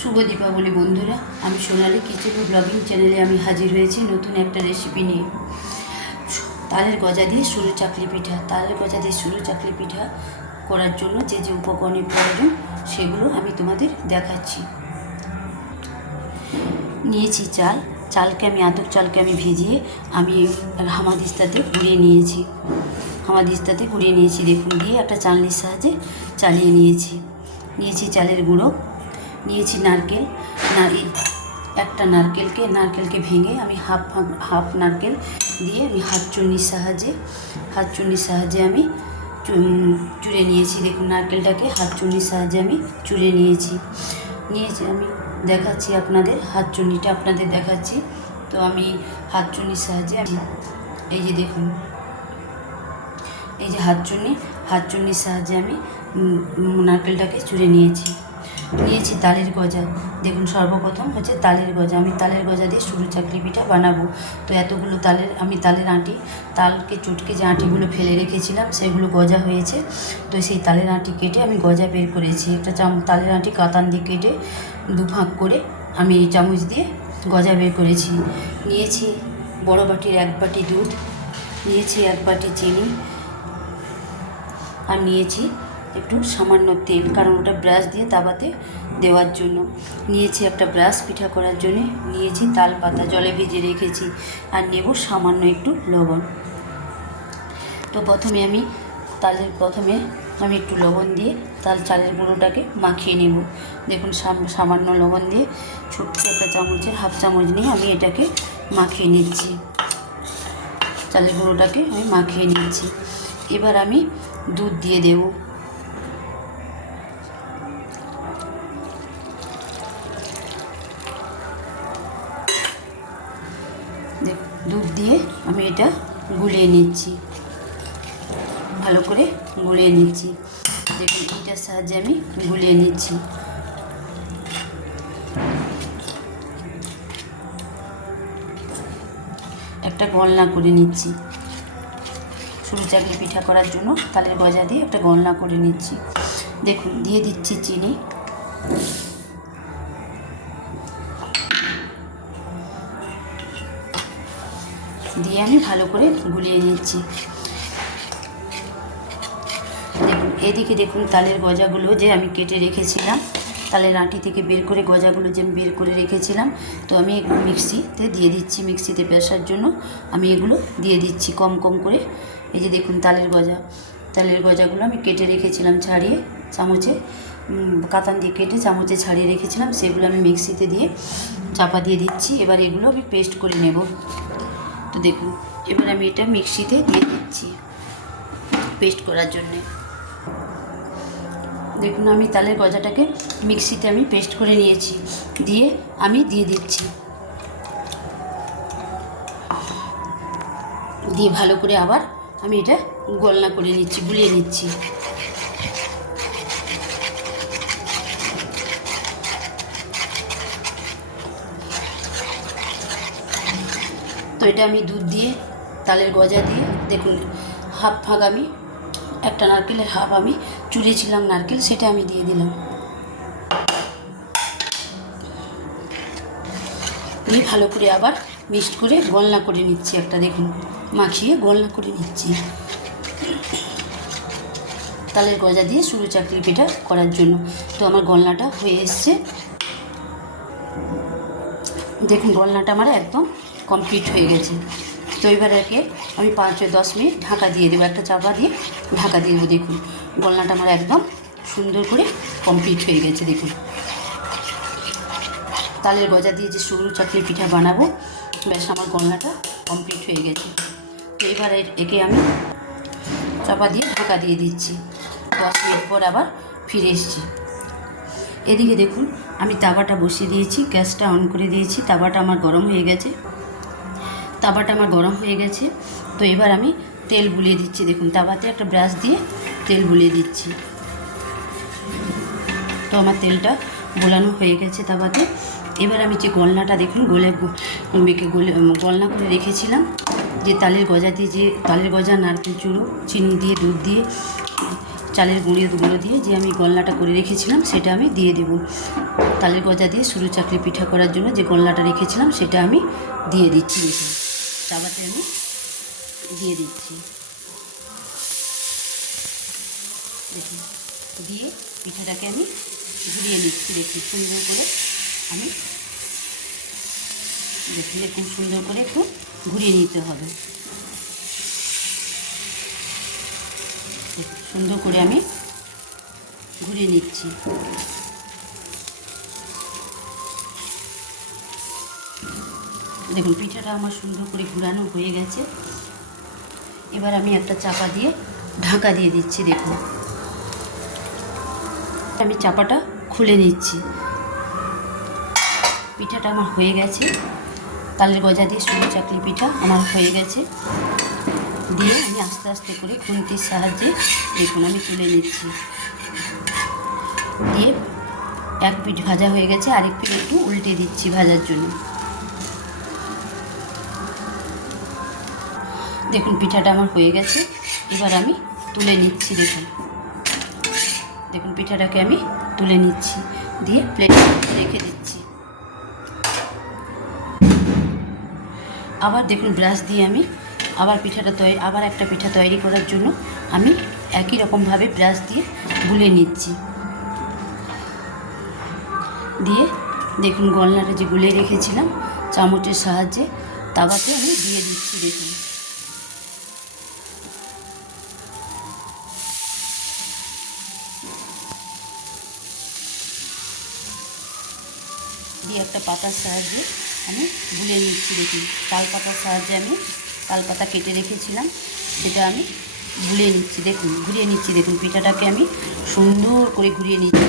শুভ দীপাবলি বন্ধুরা, আমি সোনালী কিচেন ও ব্লগিং চ্যানেলে আমি হাজির হয়েছি নতুন একটা রেসিপি নিয়ে। তালের গজা দিয়ে সরু চাকলি পিঠা। তালের গজা দিয়ে সরু চাকলি পিঠা করার জন্য যে যে উপকরণের প্রয়োজন সেগুলো আমি তোমাদের দেখাচ্ছি। নিয়েছি চালকে আমি আতপ চালকে আমি ভিজিয়ে আমি হামাদিস্তাতে গুঁড়িয়ে নিয়েছি। দেখুন, দিয়ে একটা চালনির সাহায্যে চালিয়ে নিয়েছি চালের গুঁড়ো। নিয়েছি নারকেল। একটা নারকেলকে ভেঙে আমি হাফ নারকেল দিয়ে আমি হাত চুনির সাহায্যে আমি চুড়ে নিয়েছি। দেখুন, নারকেলটাকে হাত চুনির সাহায্যে আমি চুড়ে নিয়েছি আমি দেখাচ্ছি আপনাদের হাত চুনিটা দেখাচ্ছি। তো আমি হাত চুনির সাহায্যে এই যে দেখুন, এই যে হাত চুনির সাহায্যে আমি নারকেলটাকে চুড়ে নিয়েছি তালের গজা। দেখুন, সর্বপ্রথম হচ্ছে তালের গজা। আমি তালের গজা দিয়ে সরু চাকলি পিঠা বানাবো। তো এতগুলো তালের আঁটি, তালকে চটকে যে আঁটিগুলো ফেলে রেখেছিলাম সেগুলো গজা হয়েছে। তো সেই তালের আঁটি কেটে আমি গজা বের করেছি। একটা তালের আঁটি কাতান দিয়ে কেটে দুভাগ করে আমি এই চামচ দিয়ে গজা বের করেছি। নিয়েছি বড় বাটির 1 বাটি দুধ, নিয়েছি 1 বাটি চিনি, আর নিয়েছি একটু সামান্য তেল, কারণ ওটা ব্রাশ দিয়ে তাওয়াতে দেওয়ার জন্য। নিয়েছি একটা ব্রাশ পিঠা করার জন্য, নিয়েছি তাল পাতা জলে ভিজিয়ে রেখেছি, আর নেব সামান্য একটু লবণ। তো প্রথমে আমি একটু লবণ দিয়ে চালের গুঁড়োটাকে মাখিয়ে নেব। দেখুন, সামান্য লবণ দিয়ে ছোট্ট একটা চামচের হাফ চামচ নিয়ে আমি এটাকে মাখিয়ে নিচ্ছি। চালের গুঁড়োটাকে আমি মাখিয়ে নিচ্ছি। এবার আমি দুধ দিয়ে দেব। দুধ দিয়ে আমি এটা গুলিয়ে নিচ্ছি, ভালো করে গুলিয়ে নিচ্ছি। দেখুন, এইটার সাহায্যে আমি গুলিয়ে নিচ্ছি। একটা গলনা করে নিচ্ছি। সরু চাকলি পিঠা করার জন্য তালের গজা দিয়ে একটা গলনা করে নিচ্ছি। দেখুন, দিয়ে দিচ্ছি চিনি। দিয়ে আমি ভালো করে গুলিয়ে নিচ্ছি। দেখুন, এদিকে দেখুন তালের গজাগুলো যে আমি কেটে রেখেছিলাম, তালের আঁটি থেকে বের করে গজাগুলো যে আমি বের করে রেখেছিলাম, তো আমি এগুলো মিক্সিতে দিয়ে দিচ্ছি। মিক্সিতে পেষার জন্য আমি এগুলো দিয়ে দিচ্ছি কম কম করে। এই যে দেখুন, তালের গজাগুলো আমি কেটে রেখেছিলাম ছাড়িয়ে, চামচে কাতান দিয়ে কেটে চামচে ছাড়িয়ে রেখেছিলাম, সেগুলো আমি মিক্সিতে দিয়ে চাপা দিয়ে দিচ্ছি। এবার এগুলো আমি পেস্ট করে নেব। তো দেখুন, এবার আমি এটা মিক্সিতে দিয়ে দিচ্ছি পেস্ট করার জন্যে। দেখুন, আমি তালের গজাটাকে মিক্সিতে আমি পেস্ট করে নিয়েছি, দিয়ে আমি দিয়ে দিচ্ছি। দিয়ে ভালো করে আবার আমি এটা গলনা করে নিচ্ছি, গুলিয়ে নিচ্ছি। তো এটা আমি দুধ দিয়ে তালের গজা দিয়ে দেখুন হাফ ভাগ আমি একটা নারকেলের হাফ আমি চুরিয়েছিলাম নারকেল, সেটা আমি দিয়ে দিলাম। দিয়ে ভালো করে আবার মিক্সড করে গলনা করে নিচ্ছি। একটা দেখুন মাখিয়ে গলনা করে নিচ্ছি তালের গজা দিয়ে সরু চাকলি পিঠা করার জন্য। তো আমার গলনাটা হয়ে এসছে। দেখুন, গলনাটা আমার একদম কমপ্লিট হয়ে গেছে। তো এবার একে আমি 5-10 মিনিট ঢাকা দিয়ে দেবো, একটা চাপা দিয়ে ঢাকা দিয়ে দেবো। দেখুন, গলনাটা আমার একদম সুন্দর করে কমপ্লিট হয়ে গেছে। দেখুন, তালের গজা দিয়ে যে সরু চাকলি পিঠা বানাবো, ব্যাস আমার গলনাটা কমপ্লিট হয়ে গেছে। তো এবার একে আমি চাপা দিয়ে ঢাকা দিয়ে দিচ্ছি। 10 মিনিট পর আবার ফিরে এসেছি। এদিকে দেখুন, আমি তাওয়াটা বসিয়ে দিয়েছি, গ্যাসটা অন করে দিয়েছি। তাওয়াটা আমার গরম হয়ে গেছে। তো এবার আমি তেল বুলিয়ে দিচ্ছি। দেখুন, তাওয়াতে একটা ব্রাশ দিয়ে তেল বুলিয়ে দিচ্ছি। তো আমার তেলটা গোলানো হয়ে গেছে তাওয়াতে। এবার আমি যে গলনাটা দেখুন গলনা করে রেখেছিলাম, যে তালের গজা নারকেল চুড়ো চিনি দিয়ে দুধ দিয়ে চালের গুঁড়ো দিয়ে যে আমি গলনাটা করে রেখেছিলাম, সেটা আমি দিয়ে দেব। তালের গজা দিয়ে সরু চাকলি পিঠা করার জন্য যে গোল্লাটা রেখেছিলাম সেটা আমি দিয়ে দিচ্ছি। দেখুন চাপাতে আমি দিয়ে দিচ্ছি। দেখুন দিয়ে পিঠাটাকে আমি ঘুরিয়ে নিচ্ছি। দেখুন সুন্দর করে আমি দেখুন খুব সুন্দর করে একটু ঘুরিয়ে নিতে হবে। সুন্দর করে আমি ঘুরিয়ে নিচ্ছি। দেখুন পিঠাটা আমার সুন্দর করে ঘোরানো হয়ে গেছে। এবার আমি একটা চাপা দিয়ে ঢাকা দিয়ে দিচ্ছি। দেখুন আমি চাপাটা খুলে নিচ্ছি। পিঠাটা আমার হয়ে গেছে, তালের গজা দিয়ে সরু চাকলি পিঠা আমার হয়ে গেছে। দিয়ে আমি আস্তে আস্তে করে খুন্তির সাহায্যে দেখুন আমি তুলে নিচ্ছি। দিয়ে এক পিঠ ভাজা হয়ে গেছে, আরেক পিঠ একটু উল্টে দিচ্ছি ভাজার জন্য। দেখুন পিঠাটা আমার হয়ে গেছে, এবার আমি তুলে নিচ্ছি। দেখুন দেখুন পিঠাটাকে আমি তুলে নিচ্ছি, দিয়ে প্লেটে রেখে দিচ্ছি। আবার দেখুন ব্রাশ দিয়ে আমি আবার একটা পিঠা তৈরি করার জন্য আমি একই রকমভাবে ব্রাশ দিয়ে গুলে নিচ্ছি। দিয়ে দেখুন গলনাটা যে গুলে রেখেছিলাম চামচের সাহায্যে তাওয়াতে আমি দিয়ে দিচ্ছি। দেখুন দিয়ে একটা পাতার সাহায্যে আমি গুলে নিচ্ছি। দেখুন তাল পাতার সাহায্যে আমি তাল পাতা কেটে রেখেছিলাম, সেটা আমি গুলিয়ে নিচ্ছি। দেখুন ঘুরিয়ে নিচ্ছি। দেখুন পিঠাটাকে আমি সুন্দর করে ঘুরিয়ে নিচ্ছি।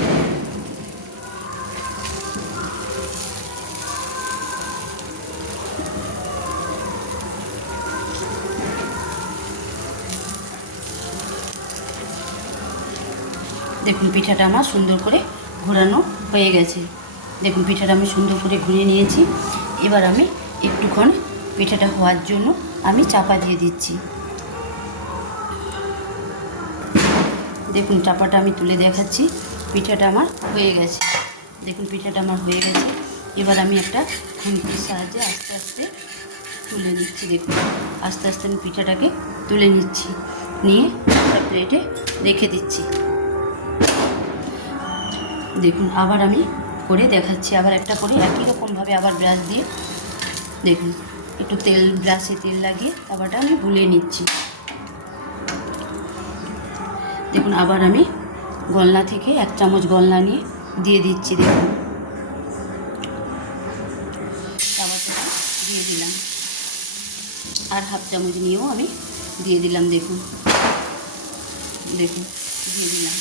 দেখুন পিঠাটা আমার সুন্দর করে ঘোরানো হয়ে গেছে। দেখুন পিঠাটা আমি সুন্দর করে ঘুরিয়ে নিয়েছি। এবার আমি একটুক্ষণ পিঠাটা হওয়ার জন্য আমি চাপা দিয়ে দিচ্ছি। দেখুন চাপাটা আমি তুলে দেখাচ্ছি, পিঠাটা আমার হয়ে গেছে। দেখুন পিঠাটা আমার হয়ে গেছে। এবার আমি একটা খুন্তির সাহায্যে আস্তে আস্তে তুলে নিচ্ছি। দেখুন আস্তে আস্তে আমি পিঠাটাকে তুলে নিচ্ছি, নিয়ে একটা প্লেটে রেখে দিচ্ছি। দেখুন আবার আমি করে দেখাচ্ছি, আবার একটা করে একই রকমভাবে আবার ব্রাশ দিয়ে দেখুন একটু ব্রাশে তেল লাগিয়ে তাওয়াটা আমি গুলিয়ে নিচ্ছি। দেখুন আবার আমি গলনা থেকে 1 চামচ গলনা নিয়ে দিয়ে দিচ্ছি। দেখুন তাওয়াতে দিয়ে দিলাম, আর 1/2 চামচ নিয়েও আমি দিয়ে দিলাম। দেখুন দেখুন দিয়ে দিলাম,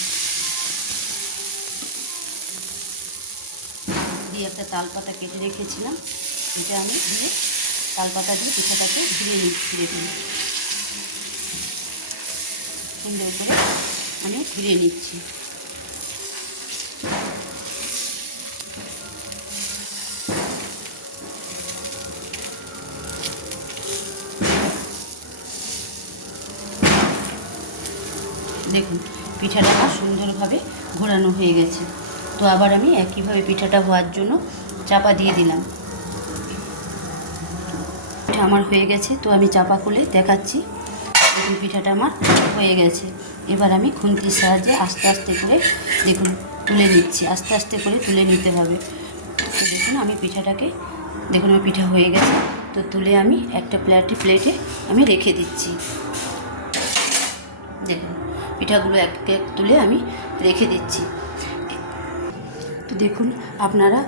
দিয়ে একটা তাল পাতা কেটে রেখেছিলাম, এটা আমি দিয়ে তাল পাতা দিয়ে পিঠাটাকে ঘুরিয়ে নিচ্ছি। দেখুন সুন্দর করে আমি ঘুরিয়ে নিচ্ছি। দেখুন পিঠাটা আমার সুন্দরভাবে ঘোরানো হয়ে গেছে। তো আবার আমি একইভাবে পিঠাটা হওয়ার জন্য চাপা দিয়ে দিলাম। পিঠা আমার হয়ে গেছে, তো আমি চাপা খুলে দেখাচ্ছি। দেখুন পিঠাটা আমার হয়ে গেছে। এবার আমি খুন্তির সাহায্যে আস্তে আস্তে করে দেখুন তুলে নিচ্ছি। আস্তে আস্তে করে তুলে নিতে হবে। তো দেখুন আমি পিঠাটাকে দেখুন আমার পিঠা হয়ে গেছে, তো তুলে আমি একটা প্লেটে আমি রেখে দিচ্ছি। দেখুন পিঠাগুলো এক এক তুলে আমি রেখে দিচ্ছি। তো দেখুন আপনারা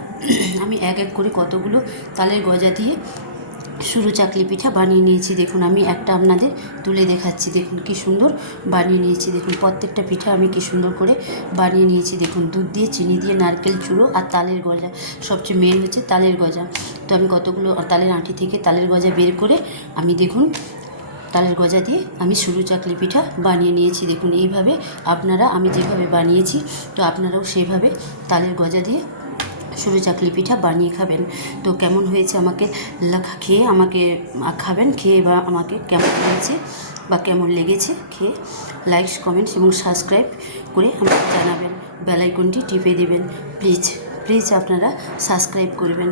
আমি এক এক করে কতগুলো তালের গজা দিয়ে সরু চাকলি পিঠা বানিয়ে নিয়েছি। দেখুন আমি একটা আপনাদের তুলে দেখাচ্ছি। দেখুন কি সুন্দর বানিয়ে নিয়েছি। দেখুন প্রত্যেকটা পিঠা আমি কি সুন্দর করে বানিয়ে নিয়েছি। দেখুন দুধ দিয়ে, চিনি দিয়ে, নারকেল চূড়ো আর তালের গজা, সবচেয়ে মেন হচ্ছে তালের গজা। তো আমি কতগুলো তালের আঁটি থেকে তালের গজা বের করে আমি দেখুন তালের গজা দিয়ে আমি সরু চাকলি পিঠা বানিয়ে নিয়েছি। দেখুন এইভাবে আপনারা আমি যেভাবে বানিয়েছি, তো আপনারাও সেইভাবে তালের গজা দিয়ে সরু চাকলি পিঠা বানিয়ে খাবেন। তো কেমন হয়েছে আমাকে খেয়ে আমাকে খাবেন, খেয়ে বা আমাকে কেমন হয়েছে বা কেমন লেগেছে খেয়ে লাইক, কমেন্টস এবং সাবস্ক্রাইব করে আমাকে জানাবেন। বেল আইকনটি টিপে দেবেন প্লিজ। প্লিজ আপনারা সাবস্ক্রাইব করবেন,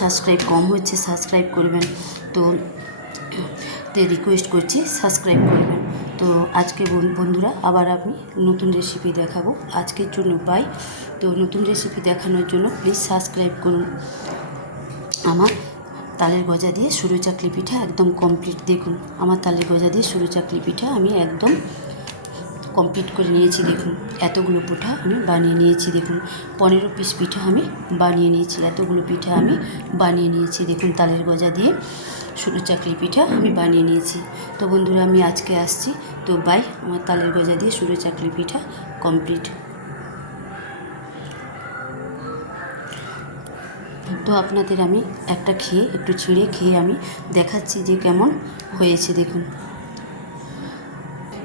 সাবস্ক্রাইব কম হচ্ছে, সাবস্ক্রাইব করবেন। তো রিকোয়েস্ট করছি সাবস্ক্রাইব করবেন। তো আজকে বন্ধুরা আবার আমি নতুন রেসিপি দেখাবো, আজকের জন্য বাই। তো নতুন রেসিপি দেখানোর জন্য প্লিজ সাবস্ক্রাইব করুন। আমার তালের গজা দিয়ে সরু চাকলি পিঠা একদম কমপ্লিট। দেখুন আমার তালের গজা দিয়ে সরু চাকলি পিঠা আমি একদম কমপ্লিট করে নিয়েছি। দেখুন এতগুলো পিঠা আমি বানিয়ে নিয়েছি। দেখুন 15 পিস পিঠা আমি বানিয়ে নিয়েছি, এতগুলো পিঠা আমি বানিয়ে নিয়েছি। দেখুন তালের গজা দিয়ে সরু চাকলি পিঠা আমি বানিয়ে নিয়েছি। তো বন্ধুরা আমি আজকে আসছি, তো বাই। আমার তালের গজা দিয়ে সরু চাকলি পিঠা কমপ্লিট। তো আপনাদের আমি একটা খেয়ে, একটু ছিঁড়ে খেয়ে আমি দেখাচ্ছি যে কেমন হয়েছে। দেখুন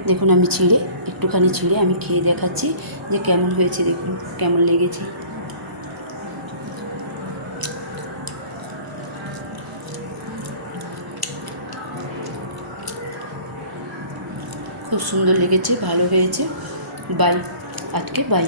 দেখুন আমি একটুখানি ছিঁড়ে আমি খেয়ে দেখাচ্ছি যে কেমন হয়েছে। দেখুন কেমন লেগেছে। খুব সুন্দর লেগেছে, ভালো হয়েছে। বাই, আজকে বাই।